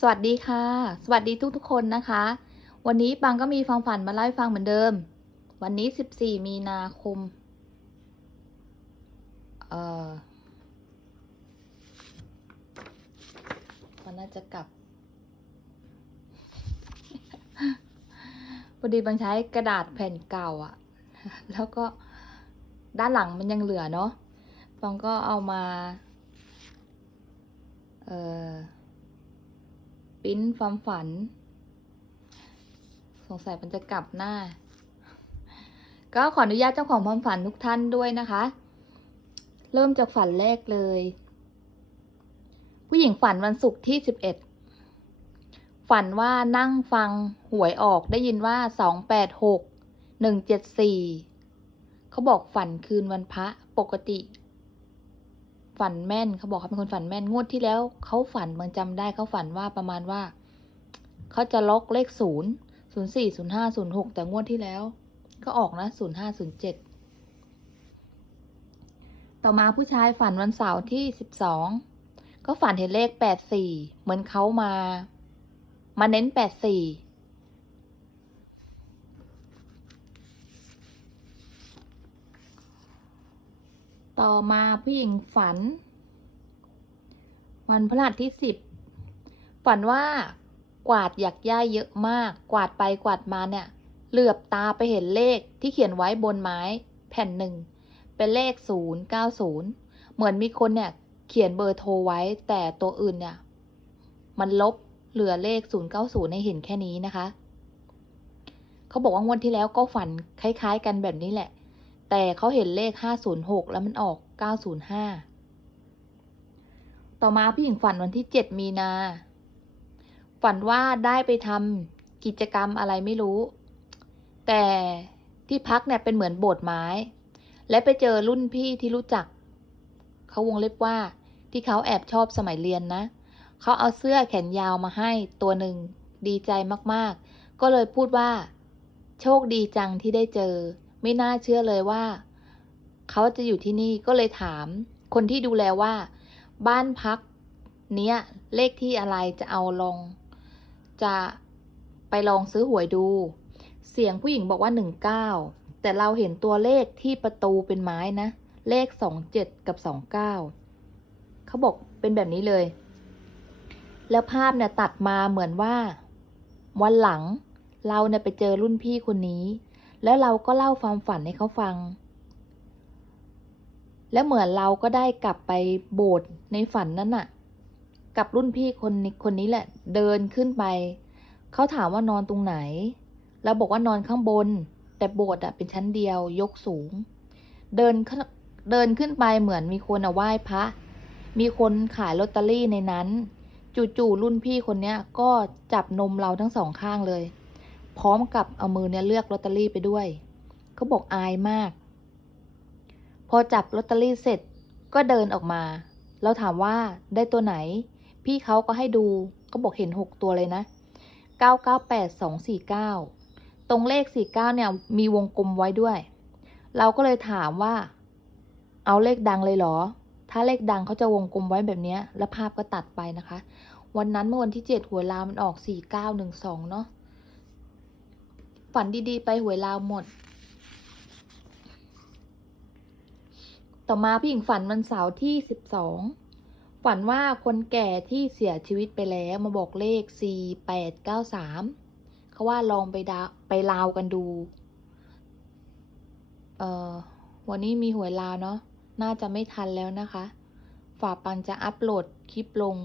สวัสดีค่ะ สวัสดีทุกทุกๆคนนะคะ วันนี้ปังก็มีความฝันมาเล่าให้ฟังเหมือนเดิม วันนี้ 14 มีนาคม เอ่อ มันน่าจะกลับ พอดีบังใช้กระดาษแผ่นเก่าอะแล้วก็ด้านหลังมันยังเหลือเนาะปังก็เอามา เอ่อ ปิ้นความฝัน สงสัยมันจะกลับหน้า ก็ขออนุญาตเจ้าของความฝันทุกท่านด้วยนะคะ เริ่มจากฝันแรกเลย ผู้หญิงฝันวันศุกร์ที่สิบเอ็ดฝันว่านั่งฟังหวยออกได้ยินว่าสองแปดหกหนึ่งเจ็ดสี่เขาบอกฝันคืนวันพระปกติ ฝันแม่นเขาบอกเขาเป็นคนฝันแม่นงวดที่แล้วเขาฝันบางจำได้เขาฝันว่าประมาณว่าเขาจะล็อกเลขศูนย์ศูนย์สี่ศูนย์ห้าศูนย์หกแต่งวดที่แล้ว ก็ออกนะศูนย์ห้าศูนย์เจ็ดต่อมาผู้ชายฝันวันเสาร์ที่สิบสองก็ฝันเห็นเลขแปดสี่เหมือนเขามา มาเน้นแปดสี่ ต่อมาผู้หญิงฝัน วันพฤหัสที่สิบฝันว่ากวาดหยักย่าเยอะมาก กวาดไปกวาดมาเนี่ย เหลือบตาไปเห็นเลขที่เขียนไว้บนไม้แผ่นหนึ่ง เป็นเลขศูนย์เก้าศูนย์เหมือนมีคนเนี่ย เขียนเบอร์โทรไว้แต่ตัวอื่นเนี่ย มันลบเหลือเลขศูนย์เก้าศูนย์ให้เห็นแค่นี้นะคะ เขาบอกว่างวดที่แล้วก็ฝันคล้าย ๆ กันแบบนี้แหละ แต่เขาเห็นเลขห้าศูนย์หกแล้วมันออกเก้าศูนย์ห้าต่อมาผู้หญิงฝันวันที่เจ็ดมีนา ฝันว่าได้ไปทำกิจกรรมอะไรไม่รู้ แต่ที่พักเนี่ยเป็นเหมือนโบสถ์ไม้ และไปเจอรุ่นพี่ที่รู้จัก เขาวงเล็บว่าที่เขาแอบชอบสมัยเรียนนะ เขาเอาเสื้อแขนยาวมาให้ตัวหนึ่งดีใจมากๆ ก็เลยพูดว่า โชคดีจังที่ได้เจอ ไม่น่าเชื่อเลยว่า เขาจะอยู่ที่นี่ก็เลยถาม คนที่ดูแลว่า บ้านพัก เนี้ย เลขที่อะไรจะเอาลองจะไปลองซื้อหวยดู เสียงผู้หญิงบอกว่าหนึ่งเก้าแต่เราเห็นตัวเลขที่ประตูเป็นไม้นะ เลขสองเจ็ดกับสองเก้าเขาบอกเป็นแบบนี้เลย แล้วภาพเนี่ยตัดมาเหมือนว่า วันหลังเราเนี่ยไปเจอรุ่นพี่คนนี้ แล้วเราก็เล่าความฝันให้เขาฟัง แล้วเหมือนเราก็ได้กลับไปโบสถ์ในฝันนั้นน่ะ กับรุ่นพี่คนนี้คนนี้แหละ เดินขึ้นไป เขาถามว่านอนตรงไหน เราบอกว่านอนข้างบน แต่โบสถ์อะเป็นชั้นเดียวยกสูง เดินขึ้นเดินขึ้นไปเหมือนมีคนอะไหว้พระ มีคนขายลอตเตอรี่ในนั้น จู่ๆรุ่นพี่คนเนี้ยก็จับนมเราทั้งสองข้างเลย พร้อมกับเอามือเนี่ยเลือกลอตเตอรี่ไปด้วยเขาบอกอายมาก พอจับลอตเตอรี่เสร็จก็เดินออกมา เราถามว่าได้ตัวไหน พี่เขาก็ให้ดูก็บอกเห็นหกตัวเลยนะเก้าเก้าแปดสองสี่เก้าตรงเลขสี่เก้าเนี่ยมีวงกลมไว้ด้วย เราก็เลยถามว่า เอาเลขดังเลยเหรอ ถ้าเลขดังเขาจะวงกลมไว้แบบนี้แล้วภาพก็ตัดไปนะคะ วันนั้นเมื่อวันที่เจ็ดหวยลาวมันออกสี่เก้าหนึ่งสองเนาะ ฝันดีๆ ไปหวยลาวหมด ต่อมาพี่หญิงฝันวันเสาร์ที่สิบสองฝันว่าคนแก่ที่เสียชีวิตไปแล้วมาบอกเลขสี่แปดเก้าสามเขาว่าลองไปดาไปลาวกันดู เอ่อ วันนี้มีหวยลาวเนาะ น่าจะไม่ทันแล้วนะคะ ฝาปันจะอัปโหลดคลิปลง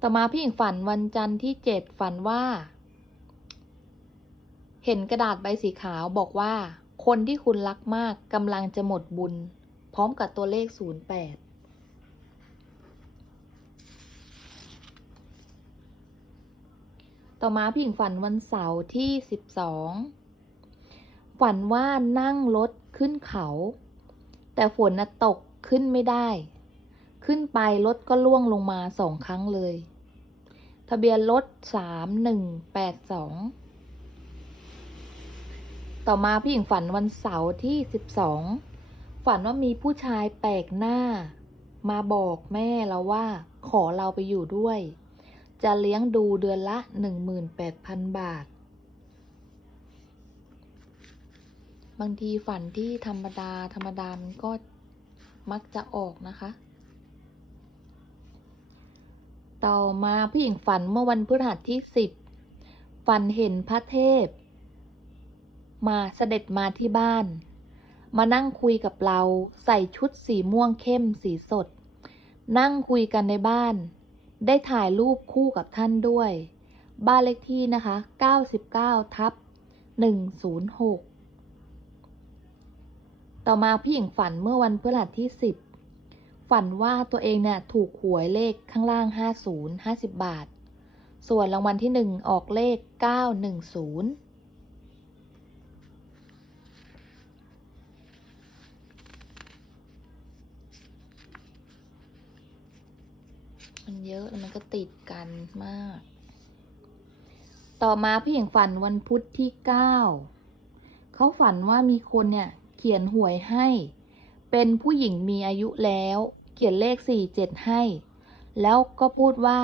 ต่อมาพี่หญิงฝันวันจันทร์ที่เจ็ดฝันว่า เห็นกระดาษใบสีขาวบอกว่า คนที่คุณรักมากกำลังจะหมดบุญ พร้อมกับตัวเลข 08ต่อมาพี่หญิงฝันวันเสาร์ที่12ฝันว่านั่งรถขึ้นเขา แต่ฝนน่ะตกขึ้นไม่ได้ ขึ้นไปรถก็ล่วงลงมาสองครั้งเลย ทะเบียนรถ3182 ต่อมาพี่หญิงฝันวันเสาร์ที่สิบสองฝันว่ามีผู้ชายแปลกหน้า มาบอกแม่เราว่า ขอเราไปอยู่ด้วย จะเลี้ยงดูเดือนละ 18,000 บาท บางทีฝันที่ธรรมดา ธรรมดามันก็มักจะออกนะคะ ต่อมาผู้หญิงฝันเมื่อวันพฤหัสที่สิบฝันเห็นพระเทพ มาเสด็จมาที่บ้าน มานั่งคุยกับเราใส่ชุดสีม่วงเข้มสีสด นั่งคุยกันในบ้าน ได้ถ่ายรูปคู่กับท่านด้วย บ้านเลขที่นะคะ 99 ทับ 106 ต่อมาพี่หญิงฝันเมื่อวันพฤหัสที่ 10 ฝันว่าตัวเองเนี่ยถูกหวยเลขข้างล่าง 50 50 บาท ส่วนรางวัลที่ 1 ออกเลข 910 มันเยอะแล้วมันก็ติดกันมาก ต่อมาพี่หญิงฝันวันพุธที่9เขาฝันว่ามีคนเนี่ยเขียนหวยให้ เป็นผู้หญิงมีอายุแล้ว เขียนเลข47ให้ แล้วก็พูดว่า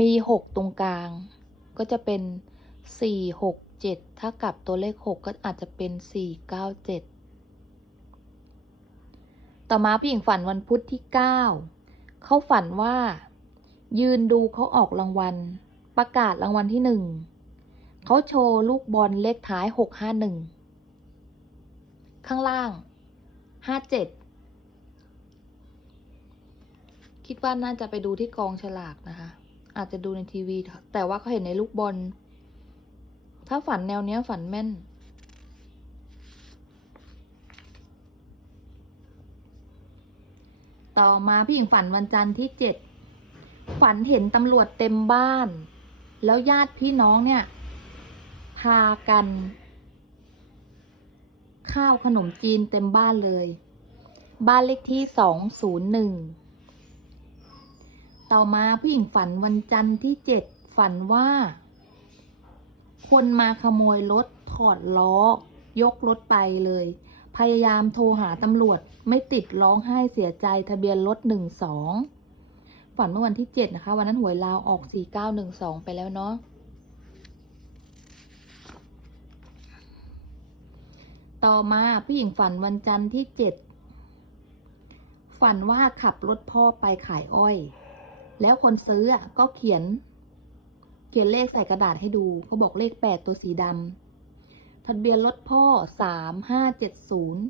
มี6ตรงกลาง ก็จะเป็น4 6 7ถ้ากลับตัวเลข6ก็อาจจะเป็น4 9 7ต่อมาพี่หญิงฝันวันพุธที่9เขาฝันว่า ยืนดูเขาออกรางวัล ประกาศรางวัลที่หนึ่งเขาโชว์ลูกบอลเลขท้ายหกห้าหนึ่งข้างล่างห้าเจ็ดคิดว่าน่าจะไปดูที่กองฉลากนะคะ อาจจะดูในทีวี แต่ว่าเขาเห็นในลูกบอล ถ้าฝันแนวเนี้ยฝันแม่น ต่อมาพี่หญิงฝันวันจันทร์ที่เจ็ด ฝันเห็นตำรวจเต็มบ้าน แล้วญาติพี่น้องเนี่ย พากัน ข้าวขนมจีนเต็มบ้านเลย บ้านเลขที่สองศูนย์หนึ่งต่อมาผู้หญิงฝันวันจันทร์ที่เจ็ดฝันว่า คนมาขโมยรถถอดล้อ ยกรถไปเลย พยายามโทรหาตำรวจไม่ติดร้องไห้เสียใจทะเบียนรถหนึ่งสอง ฝันเมื่อวันที่เจ็ดนะคะ วันนั้นหวยลาวออกสี่เก้าหนึ่งสองไปแล้วเนาะต่อมาผู้หญิงฝันวันจันทร์ที่เจ็ดฝันว่าขับรถพ่อไปขายอ้อย แล้วคนซื้อก็เขียน เขียนเลขใส่กระดาษให้ดูเขาบอกเลขแปดตัวสีดำทะเบียนรถพ่อสามห้าเจ็ดศูนย์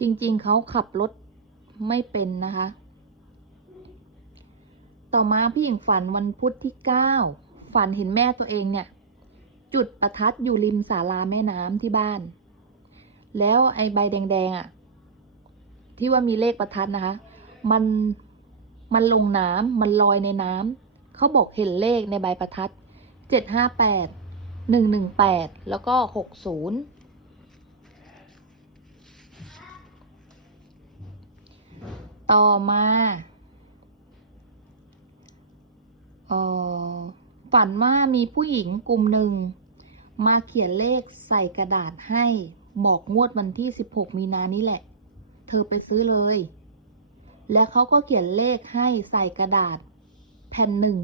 จริง ๆเขาขับรถไม่เป็นนะคะ ต่อมาพี่หญิงฝันวันพุธที่เก้าฝันเห็นแม่ตัวเองเนี่ย จุดประทัดอยู่ริมศาลาแม่น้ำที่บ้าน แล้วไอ้ใบแดงๆอะ ที่ว่ามีเลขประทัดนะคะ มันมันลงน้ำมันลอยในน้ำเขาบอกเห็นเลขในใบประทัดเจ็ดห้าแปดหนึ่งหนึ่งแปดแล้วก็หกศูนย์ต่อมาเออ ฝันว่ามีผู้หญิงกลุ่มหนึ่ง มาเขียนเลขใส่กระดาษให้บอกงวดวันที่ 16 มีนานี้แหละ เธอไปซื้อเลย แล้วเขาก็เขียนเลขให้ใส่กระดาษ แผ่นหนึ่ง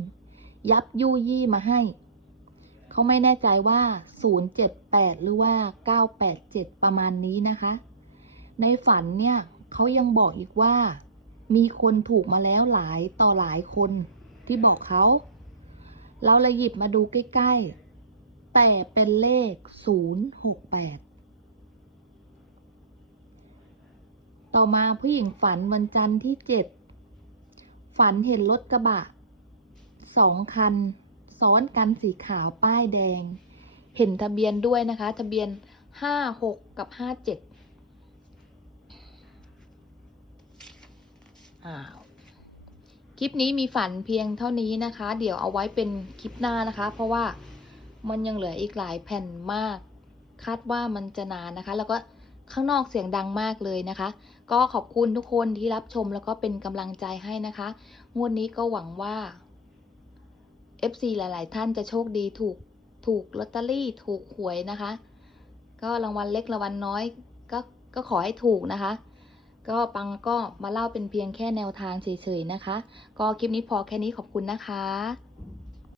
ยับยุยี่มาให้ เขาไม่แน่ใจว่า 078 หรือว่า 987 ประมาณนี้นะคะ ในฝันเนี่ยเขายังบอกอีกว่า มีคนถูกมาแล้วหลายต่อหลายคน ที่บอกเขา เราเลยหยิบมาดูใกล้ ๆ แต่เป็นเลข 068 ต่อมาผู้หญิงฝันวันจันทร์ที่ 7 ฝันเห็นรถกระบะสองคัน ซ้อนกันสีขาวป้ายแดง เห็นทะเบียนด้วยนะคะ ทะเบียนห้าหกกับห้าเจ็ดอ้าว คลิปนี้มีฝันเพียงเท่านี้นะคะ เดี๋ยวเอาไว้เป็นคลิปหน้านะคะ เพราะว่ามันยังเหลืออีกหลายแผ่นมาก คาดว่ามันจะนานนะคะ แล้วก็ข้างนอกเสียงดังมากเลยนะคะ ก็ขอบคุณทุกคนที่รับชมแล้วก็เป็นกำลังใจให้นะคะ งวดนี้ก็หวังว่า FC หลาย ๆ ท่านจะโชคดีถูกถูกลอตเตอรี่ถูกหวยนะคะ ก็รางวัลเล็กรางวัลน้อยก็ก็ขอให้ถูกนะคะ ก็ปังก็มาเล่าเป็นเพียงแค่แนวทางเฉยๆนะคะ ก็คลิปนี้พอแค่นี้ขอบคุณนะคะ